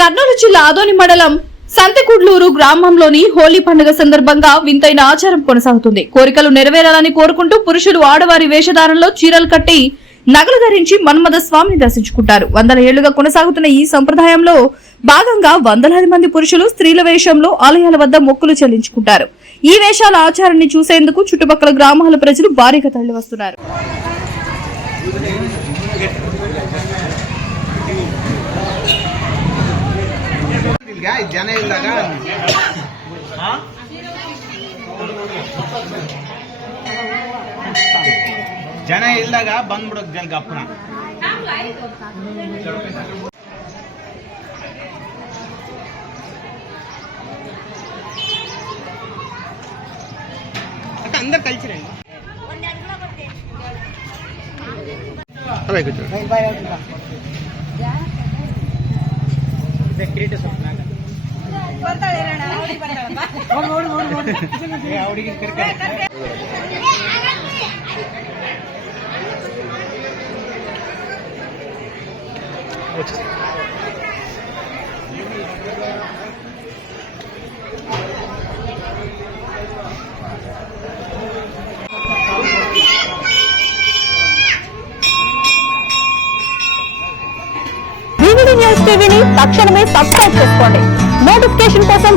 కర్నూలు జిల్లా ఆదోని మండలం సంతెకుడ్లూరు గ్రామంలోని హోలీ పండుగ సందర్భంగా వింతైన ఆచారం కొనసాగుతుంది. కోరికలు నెరవేరాలని కోరుకుంటూ పురుషులు ఆడవారి వేషధారంలో చీరలు కట్టి నగలు ధరించి మన్మథ స్వామిని దర్శించుకుంటారు. వందల ఏళ్లుగా కొనసాగుతున్న ఈ సంప్రదాయంలో భాగంగా వందలాది మంది పురుషులు స్త్రీల వేషంలో ఆలయాల వద్ద మొక్కులు చెల్లించుకుంటారు. ఈ వేషాల ఆచారాన్ని చూసేందుకు చుట్టుపక్కల గ్రామాల ప్రజలు భారీగా తరలివస్తున్నారు. ಜನ ಇಲ್ದಾಗ ಬಂದ್ಬಿಡೋಕ್ ಜಲ್ ಗಪ್ಪನ అందరు కలిసి రండి. న్యూస్ టీవీని తక్షణమే సబ్స్క్రైబ్ చేసుకోండి. నోటిఫికేషన్ కోసం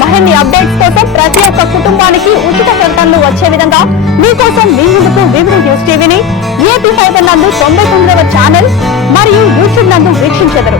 మరిన్ని అప్డేట్స్ కోసం ప్రతి ఒక్క కుటుంబానికి ఉచిత ప్రకటనలు వచ్చే విధంగా మీకోసం మీ ముందుకు వివిధ న్యూస్ టీవీని ఏపీ ఫైబర్ నందు 99వ ఛానల్ మరియు యూట్యూబ్ నందు వీక్షించెదరు.